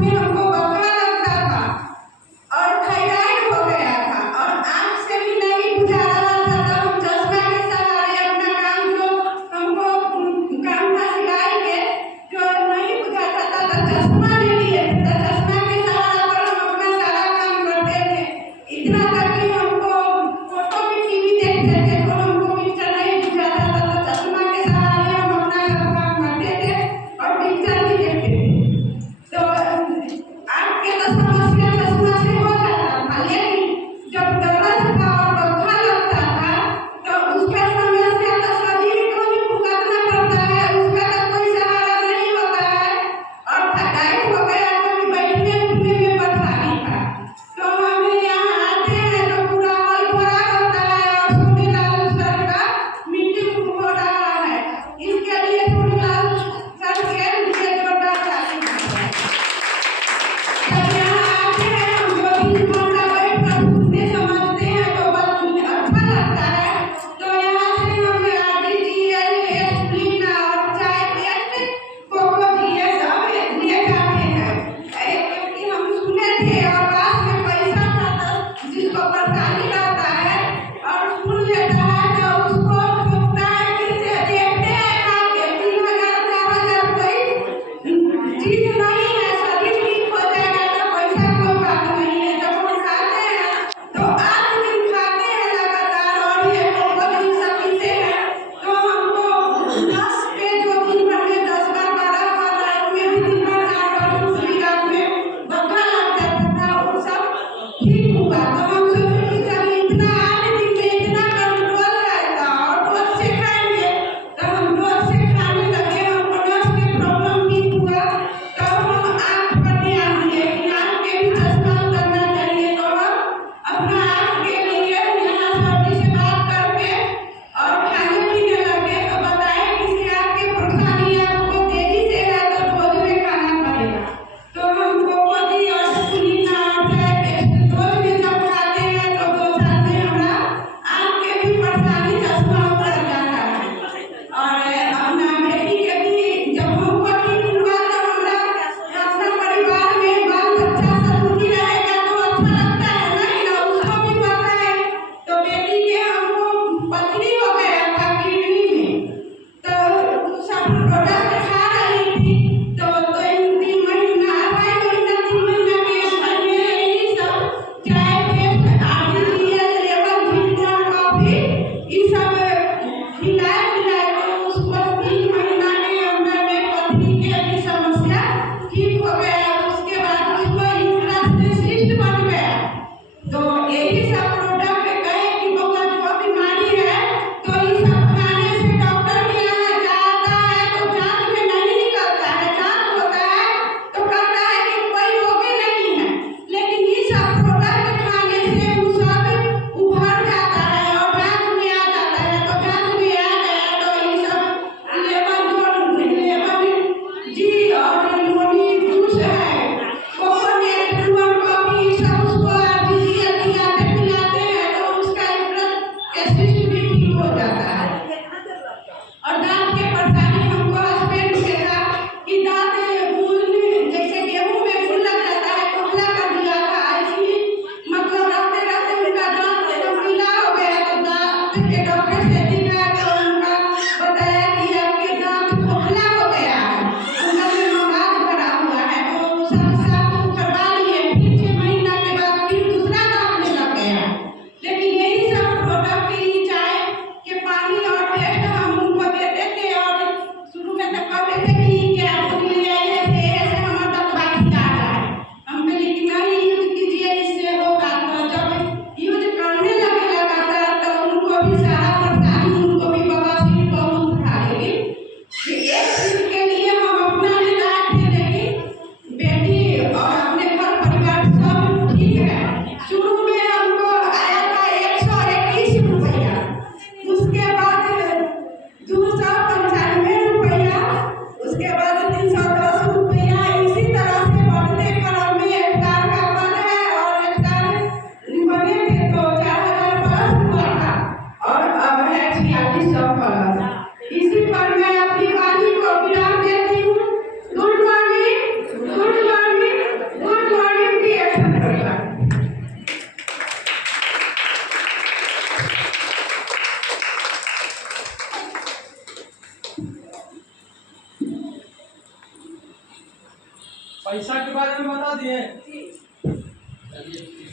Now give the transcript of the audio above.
में हमको बकरा लगता था और थायराइड हो गया था और आँख से भी नहीं बुझा रहा था। तो हम चश्मा के सहारे अपना काम जो हमको काम था सिलाई के जो नहीं बुझाता था तो चश्मा ले लिए थे। तो चश्मा के सहारा पर हम अपना सारा काम करते थे। इतना तक कि हमको फोटो भी टीवी देखते थे तो हमको पिक्चर नहीं बुझाता था तो चश्मा के सहारे हम अपना काम करते थे और पिक्चर भी देखते थे। तो पैसा के बारे में बता दिए। जी। चलिए।